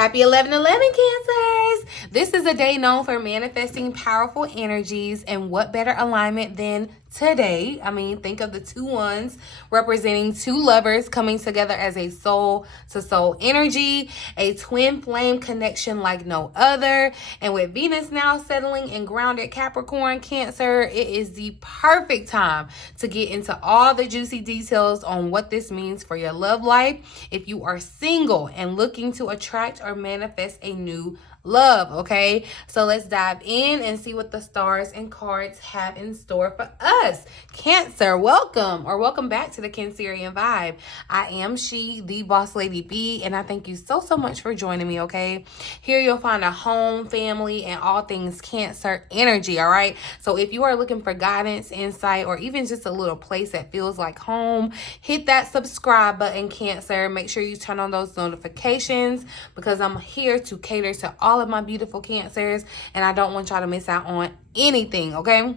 Happy 11/11, Cancers! This is a day known for manifesting powerful energies, and what better alignment than today? I mean, think of the two ones representing two lovers coming together as a soul-to-soul energy, a twin flame connection like no other. And with Venus now settling in grounded Capricorn, Cancer, it is the perfect time to get into all the juicy details on what this means for your love life if you are single and looking to attract or manifest a new love. Okay, so let's dive in and see what the stars and cards have in store for us. Cancer, welcome back to the Cancerian Vibe. I am the boss lady B, and I thank you so much for joining me. Okay, here you'll find a home, family, and all things Cancer energy. All right, so if you are looking for guidance, insight, or even just a little place that feels like home, hit that subscribe button, Cancer. Make sure you turn on those notifications, because I'm here to cater to all of my beautiful Cancers, and I don't want y'all to miss out on anything. Okay,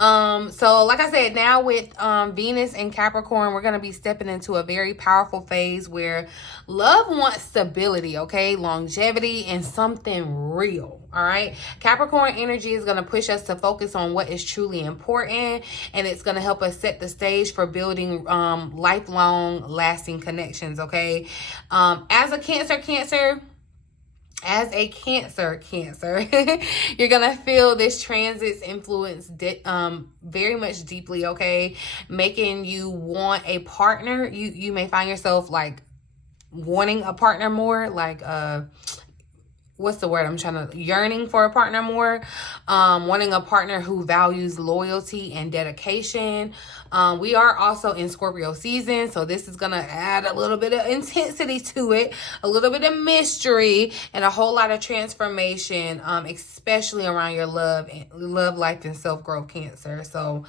so like I said, now with Venus and Capricorn, we're going to be stepping into a very powerful phase where love wants stability, okay, longevity, and something real. All right, Capricorn energy is going to push us to focus on what is truly important, and it's going to help us set the stage for building lifelong lasting connections. Okay, as a Cancer, you're gonna feel this transit's influence very much deeply, okay, making you want a partner. You may find yourself like wanting a partner more, like what's the word I'm trying to, yearning for a partner more, wanting a partner who values loyalty and dedication. We are also in Scorpio season, so this is going to add a little bit of intensity to it, a little bit of mystery, and a whole lot of transformation, especially around your love life and self-growth, Cancer. So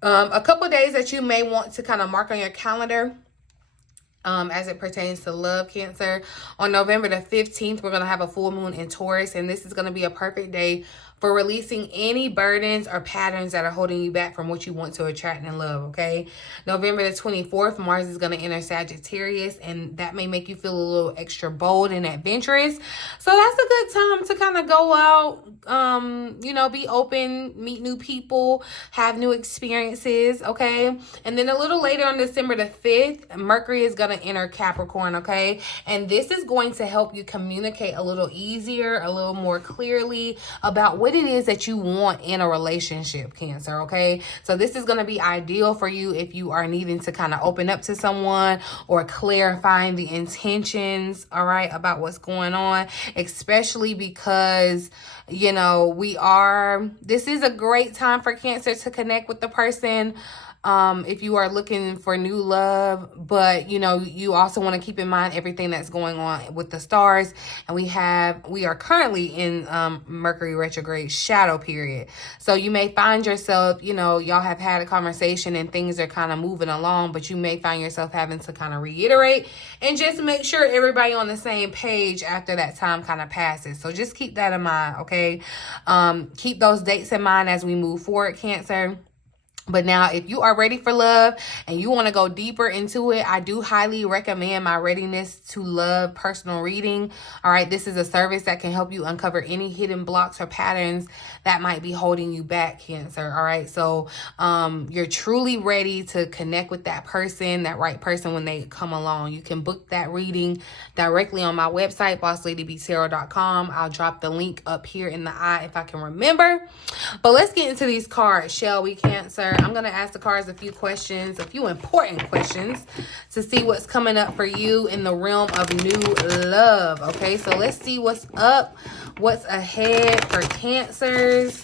a couple of days that you may want to kind of mark on your calendar as it pertains to love, Cancer. On November the 15th, we're going to have a full moon in Taurus, and this is going to be a perfect day for releasing any burdens or patterns that are holding you back from what you want to attract and love, okay? November the 24th, Mars is going to enter Sagittarius, and that may make you feel a little extra bold and adventurous. So that's a good time to kind of go out, be open, meet new people, have new experiences, okay? And then a little later on December the 5th, Mercury is going to enter Capricorn, okay? And this is going to help you communicate a little easier, a little more clearly about what it is that you want in a relationship, Cancer, okay? So this is going to be ideal for you if you are needing to kind of open up to someone or clarifying the intentions, all right, about what's going on, especially because, this is a great time for Cancer to connect with the person. If you are looking for new love, but you also want to keep in mind everything that's going on with the stars. And we are currently in Mercury retrograde shadow period. So you may find yourself, y'all have had a conversation and things are kind of moving along, but you may find yourself having to kind of reiterate and just make sure everybody on the same page after that time kind of passes. So just keep that in mind, okay? Keep those dates in mind as we move forward, Cancer. But now, if you are ready for love and you want to go deeper into it, I do highly recommend my Readiness to Love personal reading. All right, this is a service that can help you uncover any hidden blocks or patterns that might be holding you back, Cancer. All right, so you're truly ready to connect with that person, that right person, when they come along. You can book that reading directly on my website, bossladybtarot.com. I'll drop the link up here in the eye if I can remember. But let's get into these cards, shall we, Cancer? I'm going to ask the cards a few important questions to see what's coming up for you in the realm of new love. Okay, so let's see what's up, what's ahead for Cancers.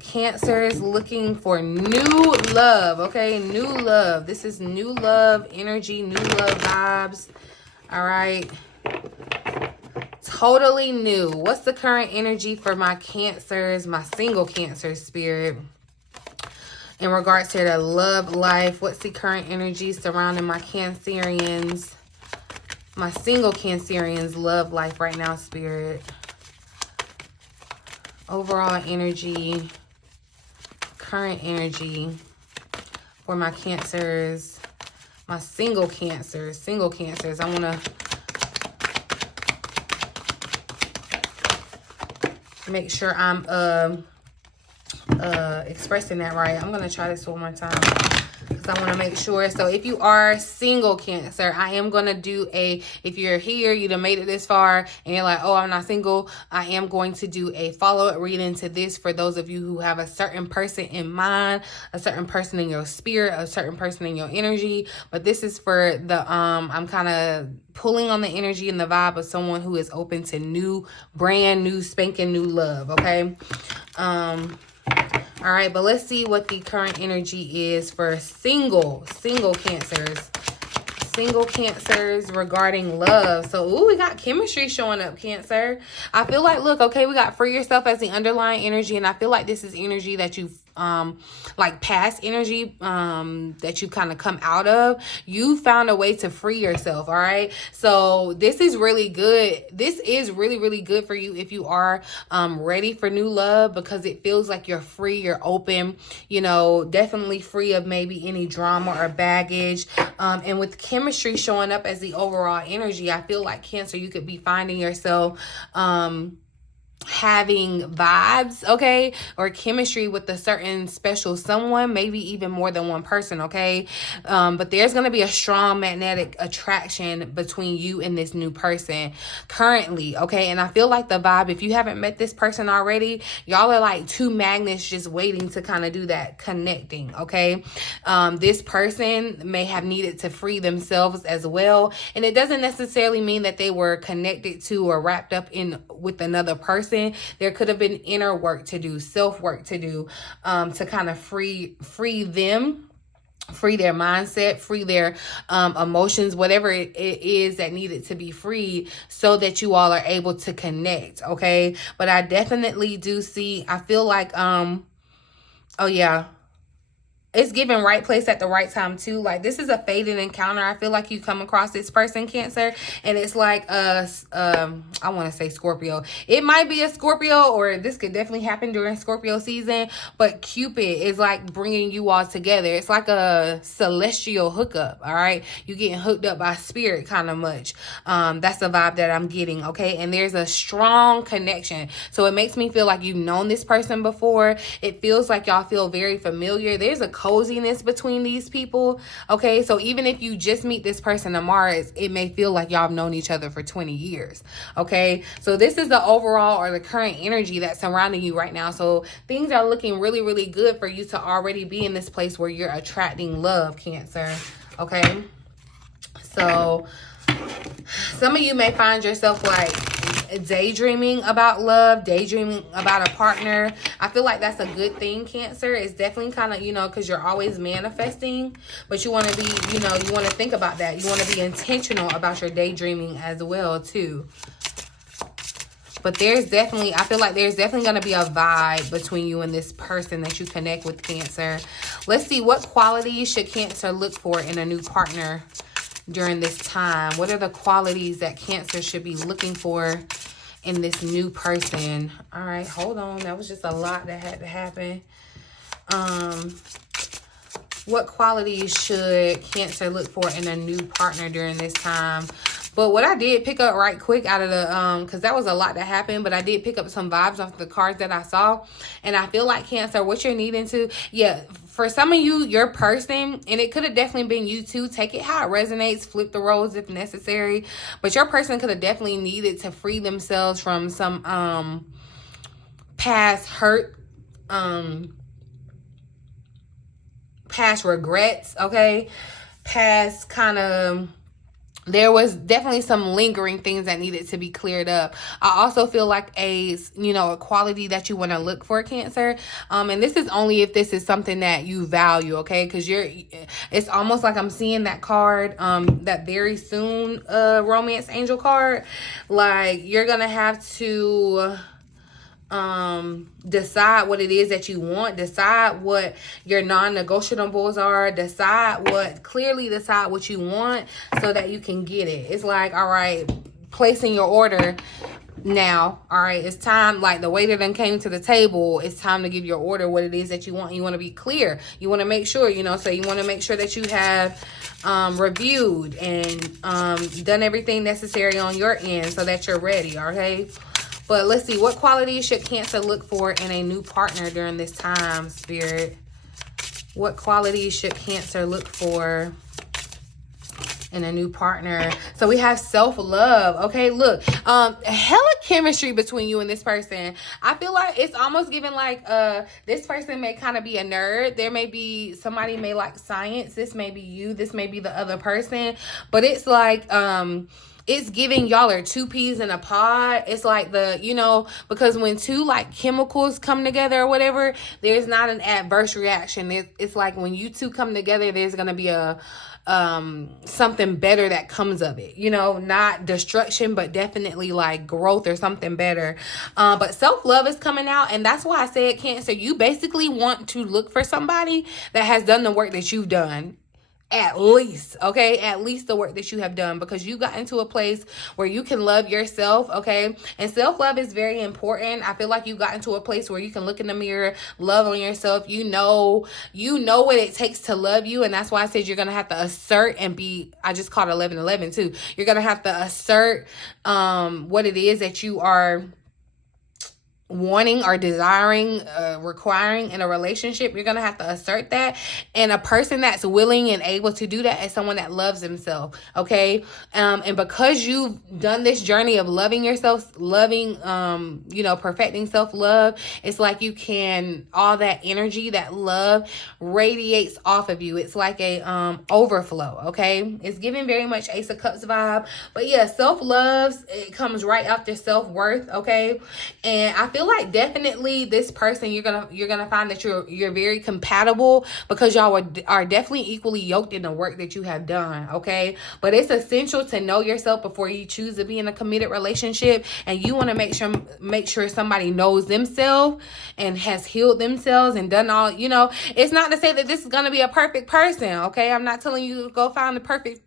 Cancers looking for new love, okay? New love. This is new love energy, new love vibes. All right. Totally new. What's the current energy for my Cancers, my single Cancer spirit? In regards to their love life, what's the current energy surrounding my Cancerians, my single Cancerians' love life right now, spirit? Overall energy, current energy for my Cancers, my single Cancers. I want to make sure I'm expressing that right. I'm gonna try this one more time because I want to make sure. So if you are single, Cancer, I am gonna do if you're here, you done made it this far and you're like, oh, I'm not single, I am going to do a follow-up reading to this for those of you who have a certain person in mind, a certain person in your spirit, a certain person in your energy. But this is for the I'm kind of pulling on the energy and the vibe of someone who is open to brand new spanking new love. Okay. All right, but let's see what the current energy is for single Cancers. Single Cancers regarding love. So, ooh, we got chemistry showing up, Cancer. I feel like, look, okay, we got free yourself as the underlying energy, and I feel like this is energy that you've like past energy that you kind of come out of. You found a way to free yourself. All right, so this is really good. This is really good for you if you are ready for new love, because it feels like you're free, you're open, you know, definitely free of maybe any drama or baggage. And with chemistry showing up as the overall energy, I feel like, Cancer, you could be finding yourself having vibes, okay, or chemistry with a certain special someone, maybe even more than one person, okay. But there's going to be a strong magnetic attraction between you and this new person currently, okay. And I feel like the vibe, if you haven't met this person already, y'all are like two magnets just waiting to kind of do that connecting, okay. This person may have needed to free themselves as well, and it doesn't necessarily mean that they were connected to or wrapped up in with another person. There could have been inner work to do, self work to do, to kind of free them, free their mindset, free their emotions, whatever it is that needed to be freed, so that you all are able to connect, okay. But I definitely do see, I feel like oh yeah, it's giving right place at the right time too. Like, this is a fated encounter. I feel like you come across this person, Cancer, and it's like I want to say Scorpio. It might be a Scorpio, or this could definitely happen during Scorpio season, but Cupid is like bringing you all together. It's like a celestial hookup, all right? You getting hooked up by spirit kind of much. That's the vibe that I'm getting, okay? And there's a strong connection. So it makes me feel like you've known this person before. It feels like y'all feel very familiar. There's a coziness between these people, okay? So even if you just meet this person tomorrow, it may feel like y'all have known each other for 20 years, okay? So this is the overall or the current energy that's surrounding you right now. So things are looking really good for you to already be in this place where you're attracting love, Cancer, okay? So some of you may find yourself like daydreaming about love, daydreaming about a partner. I feel like that's a good thing, Cancer. It's definitely kind of, you know, because you're always manifesting, but you want to be, you know, you want to think about that. You want to be intentional about your daydreaming as well too. But there's definitely, I feel like there's definitely going to be a vibe between you and this person that you connect with, Cancer. Let's see, what qualities should Cancer look for in a new partner during this time? What are the qualities that Cancer should be looking for in this new person? All right, hold on. That was just a lot that had to happen. What qualities should Cancer look for in a new partner during this time? But what I did pick up right quick out of the, because that was a lot that happened, but I did pick up some vibes off the cards that I saw. And I feel like, Cancer, what you're needing to, yeah, for some of you, your person, and it could have definitely been you too, take it how it resonates, flip the roles if necessary. But your person could have definitely needed to free themselves from some past hurt, past regrets, okay? Past kind of, there was definitely some lingering things that needed to be cleared up. I also feel like a quality that you want to look for, Cancer. And this is only if this is something that you value, okay? Because it's almost like I'm seeing that card, that very soon romance angel card. Like, you're going to have to decide what it is that you want, decide what your non-negotiables are, clearly decide what you want so that you can get it. It's like, all right, placing your order now. All right, it's time, like the waiter then came to the table, it's time to give your order, what it is that you want. You want to be clear, you want to make sure, so you want to make sure that you have reviewed and done everything necessary on your end so that you're ready, okay? But let's see, what qualities should Cancer look for in a new partner during this time, Spirit? What qualities should Cancer look for in a new partner? So we have self-love. Okay, look, hella chemistry between you and this person. I feel like it's almost given like this person may kind of be a nerd. There may be somebody may like science. This may be you, this may be the other person, but it's like it's giving y'all are two peas in a pod. It's like the, you know, because when two like chemicals come together or whatever, there's not an adverse reaction. It's like when you two come together, there's gonna be a something better that comes of it, you know, not destruction, but definitely like growth or something better. But self-love is coming out, and that's why I said, Cancer, you basically want to look for somebody that has done the work that you've done. At least, okay, at least the work that you have done, because you got into a place where you can love yourself, okay? And self-love is very important. I feel like you got into a place where you can look in the mirror, love on yourself. You know what it takes to love you, and that's why I said you're gonna have to assert and be, I just called 1111 too. You're gonna have to assert what it is that you are wanting or desiring, requiring in a relationship. You're gonna have to assert that, and a person that's willing and able to do that is someone that loves himself, okay? And because you've done this journey of loving yourself, loving, you know, perfecting self-love, it's like you can, all that energy, that love radiates off of you. It's like a overflow, okay? It's giving very much Ace of Cups vibe. But yeah, self-love, it comes right after self-worth, okay? And I feel like definitely this person, you're gonna find that you're very compatible, because y'all are definitely equally yoked in the work that you have done, okay? But it's essential to know yourself before you choose to be in a committed relationship, and you want to make sure somebody knows themselves and has healed themselves and done all, you know. It's not to say that this is gonna be a perfect person, okay? I'm not telling you to go find the perfect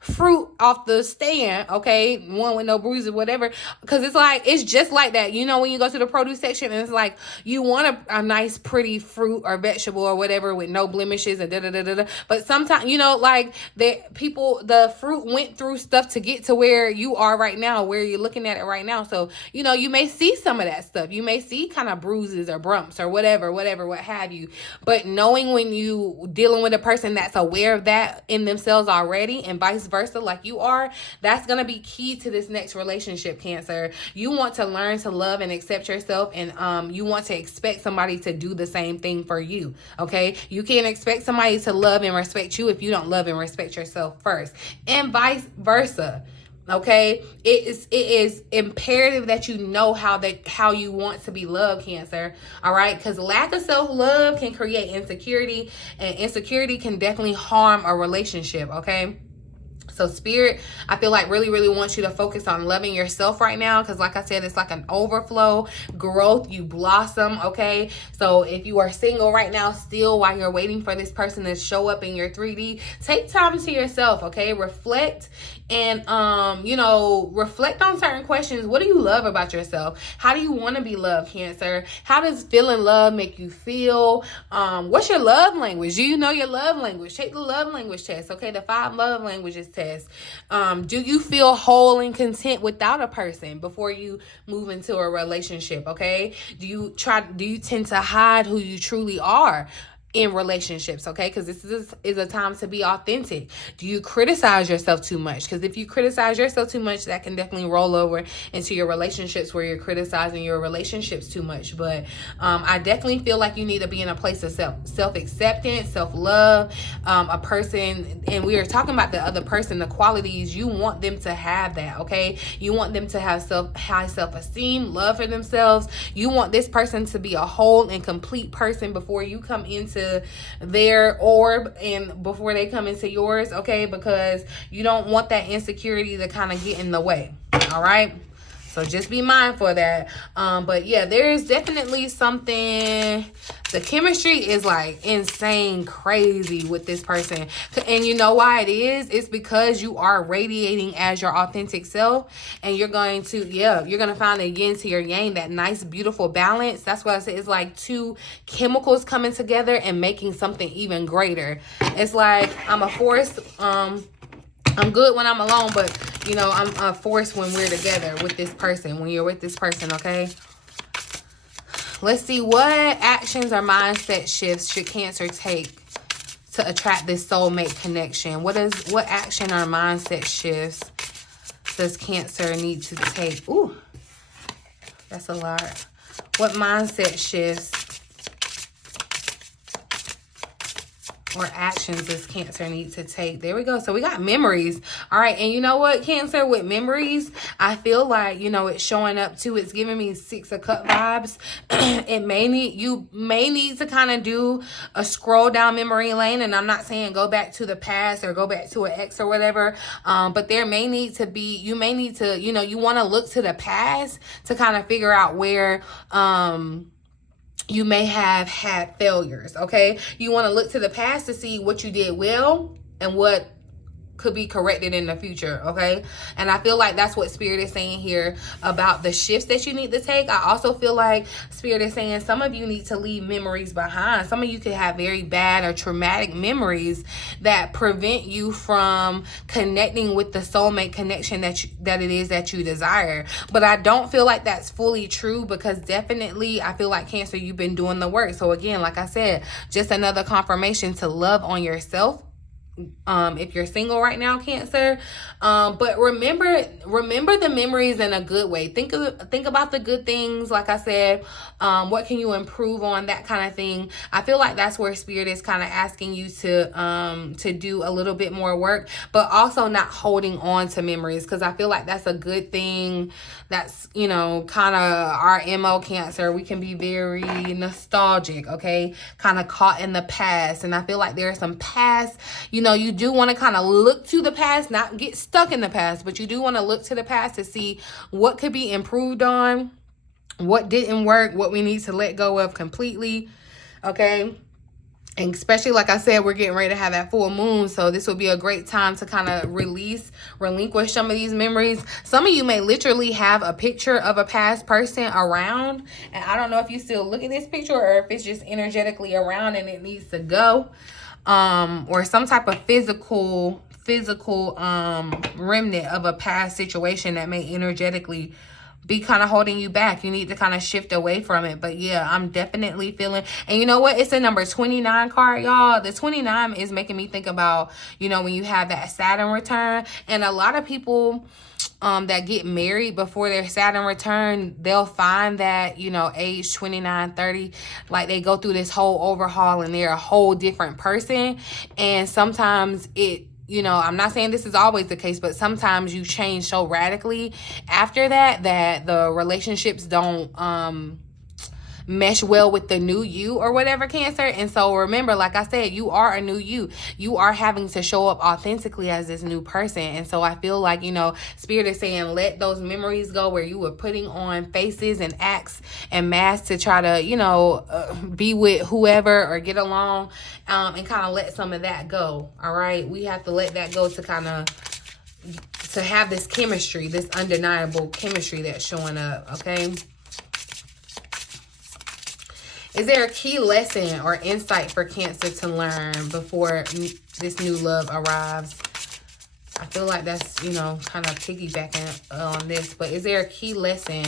fruit off the stand, okay, one with no bruises, whatever, because it's like, it's just like that, you know, when you go to the produce section and it's like you want a nice pretty fruit or vegetable or whatever with no blemishes and da-da-da-da-da, but sometimes, you know, like the fruit went through stuff to get to where you are right now, where you're looking at it right now. So, you know, you may see some of that stuff, you may see kind of bruises or bumps or whatever, what have you, but knowing when you dealing with a person that's aware of that in themselves already, and vice versa, like you are, that's going to be key to this next relationship, Cancer. You want to learn to love and accept yourself, and you want to expect somebody to do the same thing for you, okay? You can't expect somebody to love and respect you if you don't love and respect yourself first, and vice versa. Okay, it is imperative that you know how you want to be loved, Cancer. All right, because lack of self-love can create insecurity, and insecurity can definitely harm a relationship, okay? So Spirit, I feel like really wants you to focus on loving yourself right now, because like I said, it's like an overflow, growth, you blossom, okay? So if you are single right now still, while you're waiting for this person to show up in your 3D, take time to yourself, okay? Reflect, and you know, reflect on certain questions. What do you love about yourself? How do you want to be loved, Cancer? How does feeling love make you feel? What's your love language? Do you know your love language? Take the love language test, okay? The 5 love languages test. Do you feel whole and content without a person before you move into a relationship, okay? Do you tend to hide who you truly are in relationships, okay? Because this is a time to be authentic. Do you criticize yourself too much? Because if you criticize yourself too much, that can definitely roll over into your relationships where you're criticizing your relationships too much. But I definitely feel like you need to be in a place of self-acceptance, self-love, a person, and we are talking about the other person, the qualities, you want them to have that, okay? You want them to have high self-esteem, love for themselves. You want this person to be a whole and complete person before you come into their orb and before they come into yours, okay? Because you don't want that insecurity to kind of get in the way, all right? So just be mindful of that. But yeah, there's definitely something, the chemistry is like insane crazy with this person. And you know why it is? It's because you are radiating as your authentic self, and you're going to, you're going to find the yin to your yang, that nice, beautiful balance. That's what I said. It's like two chemicals coming together and making something even greater. It's like I'm a forest, I'm good when I'm alone, but, you know, I'm forced when we're together with this person, when you're with this person, okay? Let's see, what actions or mindset shifts should Cancer take to attract this soulmate connection? What action or mindset shifts does Cancer need to take? Ooh, that's a lot. What mindset shifts or actions does Cancer need to take? There we go. So we got memories. All right. And you know what, Cancer, with memories, I feel like, you know, it's showing up too. It's giving me 6 of Cups vibes. You may need to kind of do a scroll down memory lane. And I'm not saying go back to the past or go back to an ex or whatever. But there may need to be, you may need to, you know, you want to look to the past to kind of figure out where, you may have had failures, okay? You want to look to the past to see what you did well and what could be corrected in the future, okay? And I feel like that's what Spirit is saying here about the shifts that you need to take. I also feel like Spirit is saying some of you need to leave memories behind. Some of you could have very bad or traumatic memories that prevent you from connecting with the soulmate connection that it is that you desire. But I don't feel like that's fully true, because definitely I feel like, Cancer, you've been doing the work. So again, like I said, just another confirmation to love on yourself. If you're single right now, Cancer, but remember the memories in a good way. Think about the good things. Like I said, what can you improve on, that kind of thing. I feel like that's where Spirit is kind of asking you to do a little bit more work, but also not holding on to memories, because I feel like that's a good thing. That's, you know, kind of our MO, Cancer. We can be very nostalgic, okay, kind of caught in the past. And I feel like there are some past, you know, you do want to kind of look to the past, not get stuck in the past, but you do want to look to the past to see what could be improved on, what didn't work, what we need to let go of completely, okay? And especially, like I said, we're getting ready to have that full moon. So this would be a great time to kind of relinquish some of these memories. Some of you may literally have a picture of a past person around. And I don't know if you still look at this picture or if it's just energetically around and it needs to go. Or some type of physical remnant of a past situation that may energetically be kind of holding you back. You need to kind of shift away from it. But yeah, I'm definitely feeling, and you know what? It's a number 29 card, y'all. The 29 is making me think about, you know, when you have that Saturn return, and a lot of people that get married before their Saturn return, they'll find that, you know, age 29, 30, like they go through this whole overhaul and they're a whole different person. And sometimes you know, I'm not saying this is always the case, but sometimes you change so radically after that the relationships don't mesh well with the new you or whatever, Cancer. And so remember, like I said, you are a new you. You are having to show up authentically as this new person. And so I feel like, you know, Spirit is saying let those memories go where you were putting on faces and acts and masks to try to, you know, be with whoever or get along, and kind of let some of that go. All right, we have to let that go to kind of to have this chemistry, this undeniable chemistry that's showing up. Okay. Is there a key lesson or insight for Cancer to learn before this new love arrives? I feel like that's, you know, kind of piggybacking on this, but is there a key lesson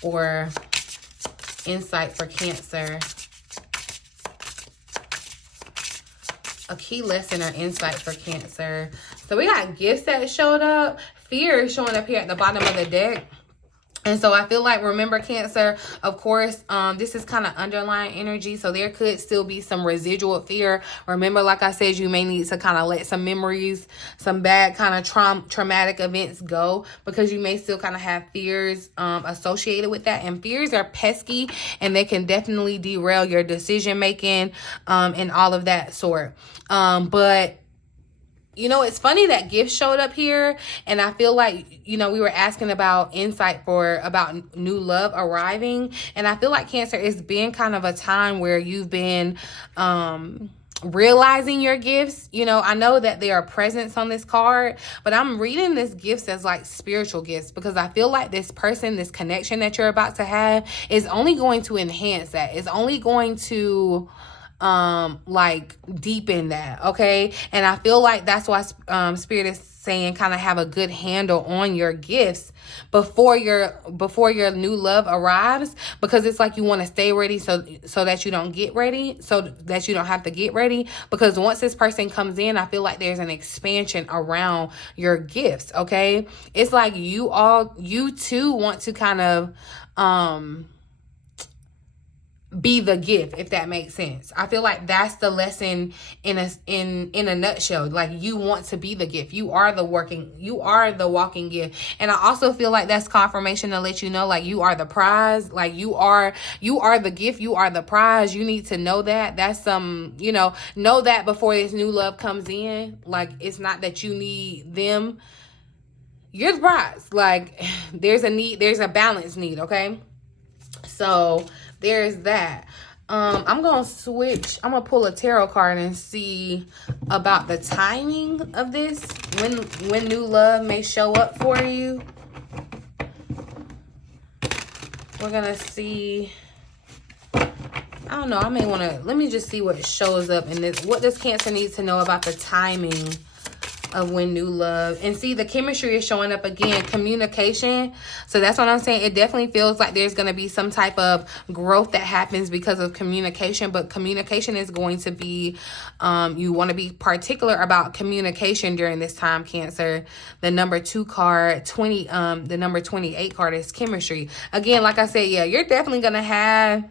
or insight for Cancer? A key lesson or insight for Cancer. So we got gifts that showed up. Fear is showing up here at the bottom of the deck. And so I feel like, remember, Cancer, of course, this is kind of underlying energy. So there could still be some residual fear. Remember, like I said, you may need to kind of let some memories, some bad kind of traumatic events go, because you may still kind of have fears associated with that. And fears are pesky and they can definitely derail your decision making and all of that sort. But you know, it's funny that gifts showed up here, and I feel like, you know, we were asking about insight about new love arriving, and I feel like, Cancer, it's been kind of a time where you've been realizing your gifts. You know, I know that there are presents on this card, but I'm reading this gifts as like spiritual gifts, because I feel like this person, this connection that you're about to have is only going to enhance that. It's only going to like deep in that, okay? And I feel like that's why Spirit is saying kind of have a good handle on your gifts before your new love arrives, because it's like you want to stay ready so that you don't get ready, so that you don't have to get ready, because once this person comes in, I feel like there's an expansion around your gifts, okay? It's like you too want to kind of be the gift, if that makes sense. I feel like that's the lesson in a nutshell. Like, you want to be the gift. You are the walking gift. And I also feel like that's confirmation to let you know, like, you are the prize. Like, you are the gift. You are the prize. You need to know that. That's know that before this new love comes in. Like, it's not that you need them. You're the prize. Like, there's a balance need, okay? So there's that. I'm going to pull a tarot card and see about the timing of this, when new love may show up for you. We're going to see, I don't know, let me just see what shows up in this. What does Cancer need to know about the timing of when new love? And see, the chemistry is showing up again. Communication. So that's what I'm saying. It definitely feels like there's going to be some type of growth that happens because of communication. But communication is going to be, you want to be particular about communication during this time, Cancer. The number 2 card, the number 28 card is chemistry. Again, like I said, yeah, you're definitely going to have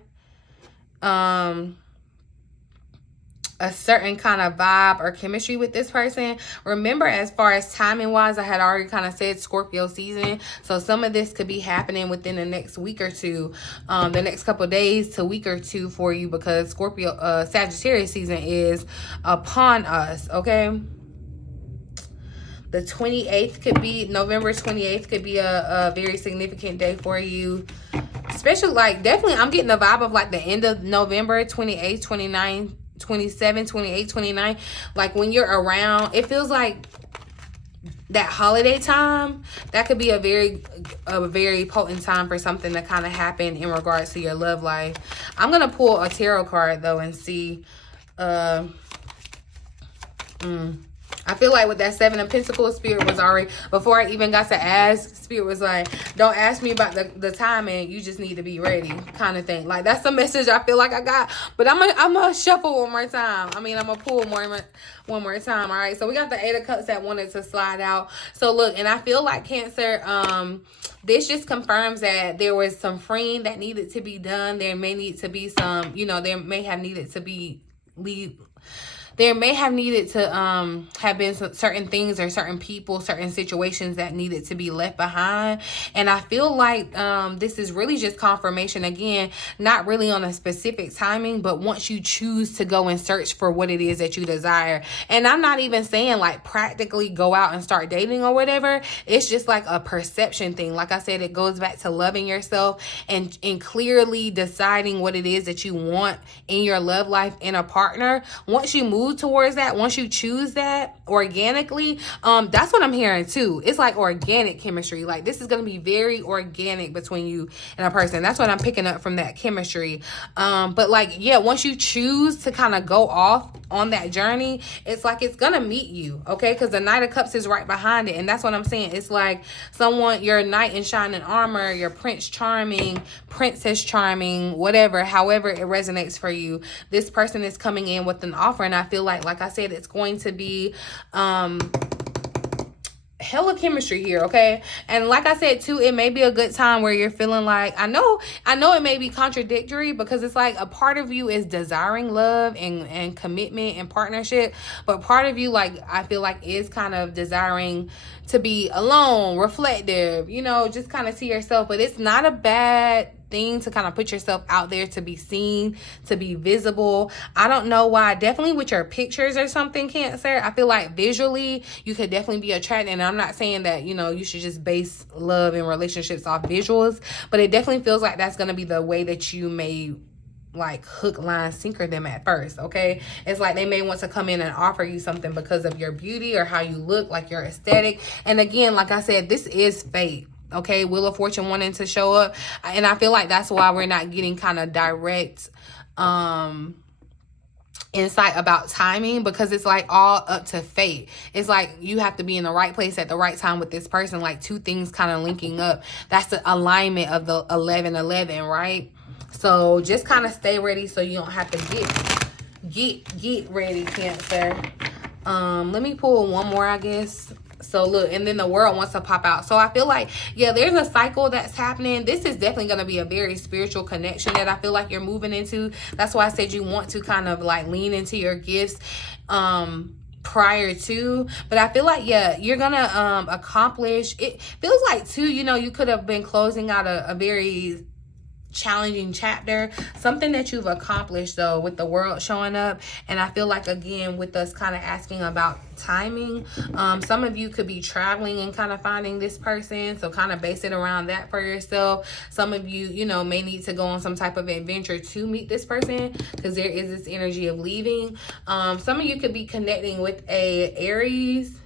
a certain kind of vibe or chemistry with this person. Remember, as far as timing wise, I had already kind of said Scorpio season. So some of this could be happening within the next week or two, the next couple of days to week or two for you, because Sagittarius season is upon us, okay? The 28th could be, November 28th could be a very significant day for you. Especially, like, definitely I'm getting the vibe of like the end of November, 28th, 29th, 27, 28, 29. Like, when you're around, it feels like that holiday time, that could be a very potent time for something to kind of happen in regards to your love life. I'm gonna pull a tarot card though and see. I feel like with that 7 of Pentacles, Spirit was already, before I even got to ask, Spirit was like, don't ask me about the timing, you just need to be ready, kind of thing. Like, that's the message I feel like I got. But I'm gonna shuffle one more time. I'm gonna pull one more time. All right, so we got the 8 of Cups that wanted to slide out. So look, and I feel like, Cancer, this just confirms that there was some freeing that needed to be done. There may need to be some, there may have needed to have been some certain things or certain people, certain situations that needed to be left behind. And I feel like this is really just confirmation. Again, not really on a specific timing, but once you choose to go and search for what it is that you desire. And I'm not even saying like practically go out and start dating or whatever. It's just like a perception thing. Like I said, it goes back to loving yourself and clearly deciding what it is that you want in your love life in a partner. Once you move towards that, once you choose that organically, that's what I'm hearing too. It's like organic chemistry. Like, this is going to be very organic between you and a person. That's what I'm picking up from that chemistry. But like, yeah, once you choose to kind of go off on that journey, it's like it's gonna meet you, okay? Because the Knight of Cups is right behind it. And that's what I'm saying. It's like someone, your knight in shining armor, your Prince Charming, Princess Charming, whatever, however it resonates for you, this person is coming in with an offer. And I feel like I said, it's going to be hella chemistry here, okay? And like I said too, it may be a good time where you're feeling like, I know it may be contradictory, because it's like a part of you is desiring love and commitment and partnership, but part of you, like, I feel like is kind of desiring to be alone, reflective, just kind of see yourself. But it's not a bad thing to kind of put yourself out there, to be seen, to be visible. I don't know why. Definitely with your pictures or something, Cancer, I feel like visually you could definitely be attracted. And I'm not saying that, you should just base love and relationships off visuals, but it definitely feels like that's going to be the way that you may like hook, line, sinker them at first, okay? It's like they may want to come in and offer you something because of your beauty or how you look, like your aesthetic. And again, like I said, this is fate. Okay, Wheel of Fortune wanting to show up. And I feel like that's why we're not getting kind of direct insight about timing, because it's like all up to fate. It's like you have to be in the right place at the right time with this person, like two things kind of linking up. That's the alignment of the 11-11, right? So just kind of stay ready so you don't have to get ready, Cancer. Let me pull one more, I guess. So look, and then the world wants to pop out. So I feel like, yeah, there's a cycle that's happening. This is definitely going to be a very spiritual connection that I feel like you're moving into. That's why I said you want to kind of like lean into your gifts prior to. But I feel like, yeah, you're going to accomplish. It feels like too, you know, you could have been closing out a very challenging chapter, something that you've accomplished though, with the world showing up. And I feel like, again, with us kind of asking about timing, some of you could be traveling and kind of finding this person, so kind of base it around that for yourself. Some of you, you know, may need to go on some type of adventure to meet this person, because there is this energy of leaving. Some of you could be connecting with a Aries.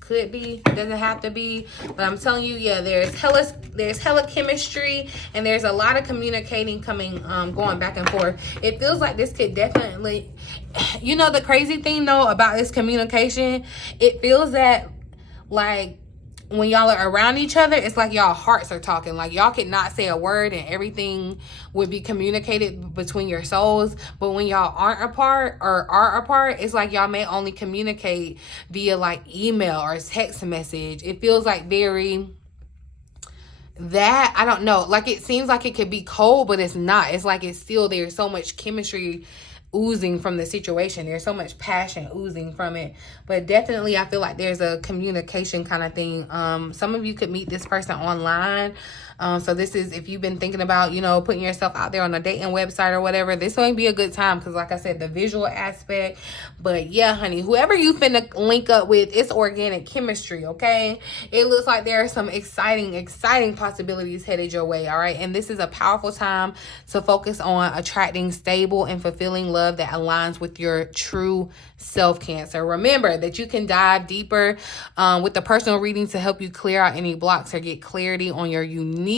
Could be, doesn't have to be, but I'm telling you, yeah, there's hella chemistry, and there's a lot of communicating coming, going back and forth. It feels like this could definitely, you know, the crazy thing though about this communication, it feels that like when y'all are around each other, it's like y'all hearts are talking. Like y'all could not say a word and everything would be communicated between your souls. But when y'all aren't apart or are apart, it's like y'all may only communicate via like email or text message. It feels like very that, I don't know, like it seems like it could be cold, but it's not. It's like it's still, there's so much chemistry oozing from the situation. There's so much passion oozing from it. But definitely I feel like there's a communication kind of thing. Some of you could meet this person online. So this is, if you've been thinking about, you know, putting yourself out there on a dating website or whatever, this might be a good time, because like I said, the visual aspect. But yeah, honey, whoever you finna link up with, it's organic chemistry, okay? It looks like there are some exciting possibilities headed your way, all right? And this is a powerful time to focus on attracting stable and fulfilling love that aligns with your true self, Cancer. Remember that you can dive deeper with the personal reading to help you clear out any blocks or get clarity on your unique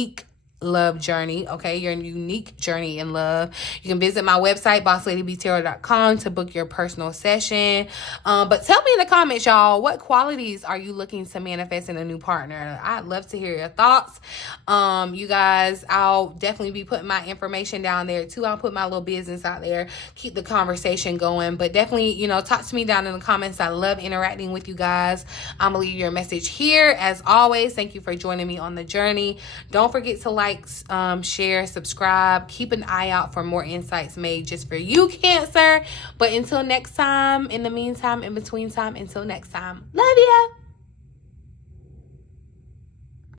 love journey, okay? Your unique journey in love. You can visit my website, bossladybtarot.com, to book your personal session. But tell me in the comments, y'all, what qualities are you looking to manifest in a new partner? I'd love to hear your thoughts. You guys, I'll definitely be putting my information down there too. I'll put my little business out there, keep the conversation going. But definitely, you know, talk to me down in the comments. I love interacting with you guys. I'm gonna leave your message here. As always, thank you for joining me on the journey. Don't forget to like, share, subscribe. Keep an eye out for more insights made just for you, Cancer. But until next time, in the meantime, in between time, until next time, love ya.